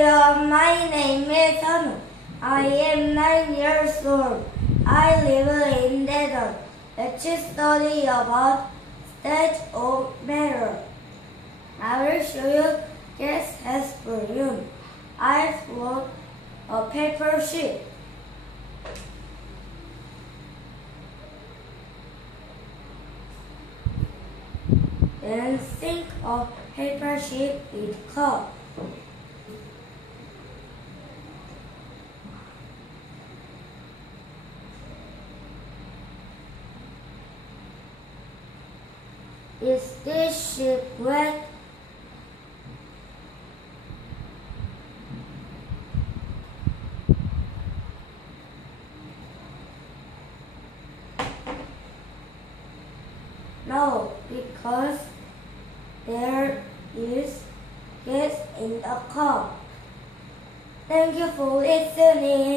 everyone, my name is Hanu. I am 9 years old. I live in Dedon. Let's study about state of matter. I will show you gas has volume. I float a paper sheet. Then think of paper sheet with cup. Is this sheet wet? No, because there is gas in the cup. Thank you for listening.